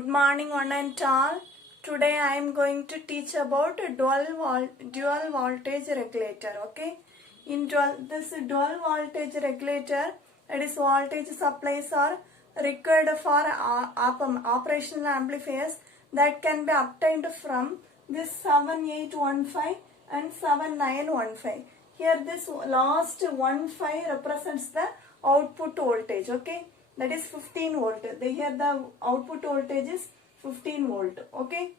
Good morning one and all. Today I am going to teach about dual voltage regulator. Okay, in this dual voltage regulator, that is voltage supplies are required for operational amplifiers that can be obtained from this 7815 and 7915. Here this last 15 represents the output voltage. Okay, that is 15 volt. Here the output voltage is 15 volt. Okay,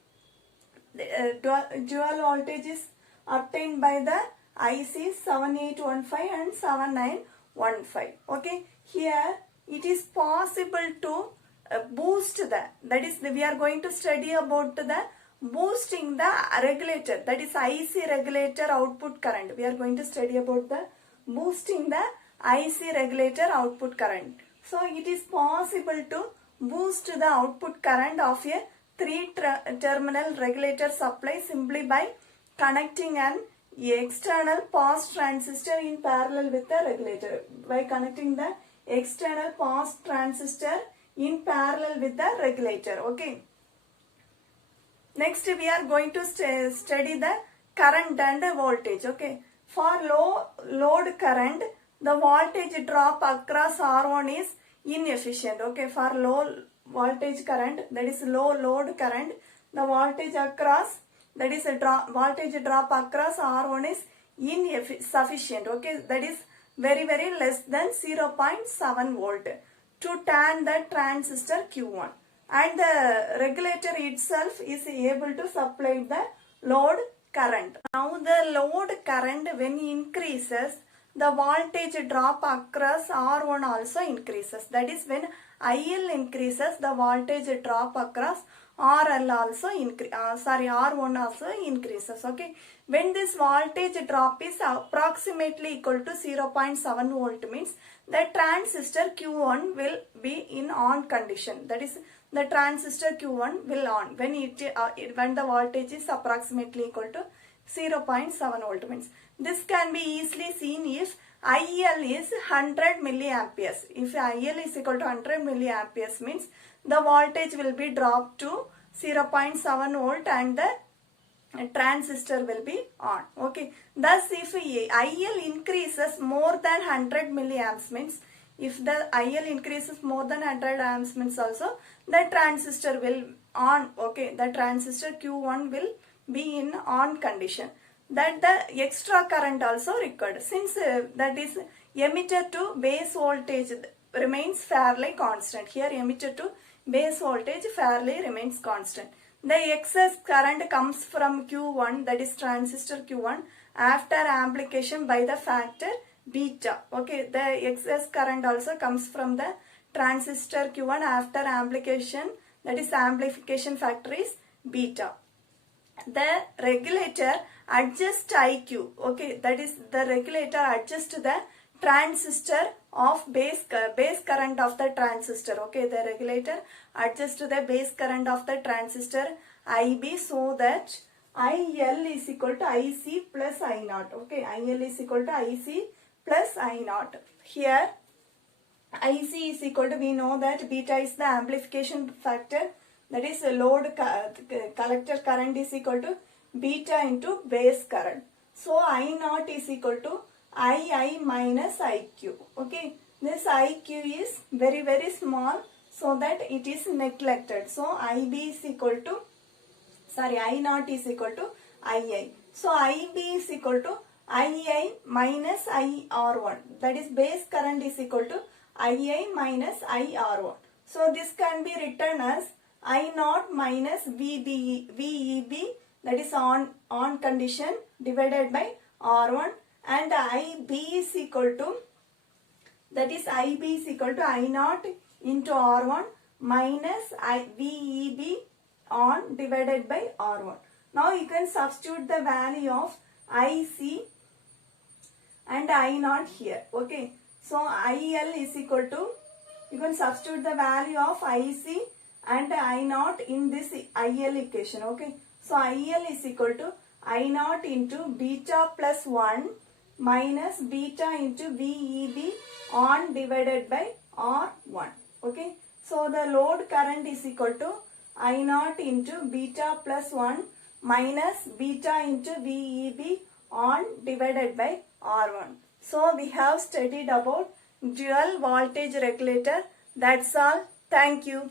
the dual voltage is obtained by the IC 7815 and 7915. Okay, here it is possible to boost that is we are going to study about the boosting the regulator, that is IC regulator output current. We are going to study about the boosting the IC regulator output current. So it is possible to boost the output current of a 3-terminal regulator supply simply by connecting an external pass transistor in parallel with the regulator. By connecting the external pass transistor in parallel with the regulator. Okay. Next we are going to study the current and voltage. Okay. For low load current, the voltage drop across R1 is inefficient. Okay, for low voltage current, that is low load current, the voltage across, that is a voltage drop across R1 is insufficient. Okay, that is very less than 0.7 volt to turn the transistor Q1, and the regulator itself is able to supply the load current. Now the load current when increases, the voltage drop across R1 also increases. That is when IL increases, the voltage drop across RL also R1 also increases. Okay, when this voltage drop is approximately equal to 0.7 volt means the transistor Q1 will be in on condition. That is the transistor Q1 will on when when the voltage is approximately equal to 0.7 volt means. This can be easily seen if IL is 100 milliamperes. If IL is equal to 100 milliamperes means the voltage will be dropped to 0.7 volt and the transistor will be on. Okay. Thus, if IL increases more than 100 milliamps means, if the IL increases more than 100 amps means also the transistor will on. Okay. The transistor Q1 will be in on condition. That the extra current also required, since that is emitter to base voltage remains fairly constant. Here emitter to base voltage fairly remains constant. The excess current comes from Q1, that is transistor Q1, after amplification by the factor beta. Okay, the excess current also comes from the transistor Q1 after amplification, that is amplification factor is beta. The regulator adjusts IQ. Okay, that is the regulator adjusts the transistor of base current of the transistor. Okay, the regulator adjusts the base current of the transistor IB so that IL is equal to IC plus I0. Okay, IL is equal to IC plus I0. Here IC is equal to, we know that beta is the amplification factor, that is load collector current is equal to beta into base current. So I0 is equal to II minus IQ. Okay, this IQ is very small so that it is neglected. So IB is equal to, I0 is equal to II. So IB is equal to II minus IR1. That is base current is equal to II minus IR1. So this can be written as I0 minus VEB, that is on condition, divided by R1, and IB is equal to, that is IB is equal to I0 into R1 minus VEB on divided by R1. Now you can substitute the value of IC and I0 here. Okay, so IL is equal to, you can substitute the value of IC and I0 in this IL equation. Okay, so IL is equal to I0 into beta plus 1 minus beta into VEB on divided by R1. Okay, so the load current is equal to I naught into beta plus 1 minus beta into VEB on divided by R1. So we have studied about dual voltage regulator. That's all. Thank you.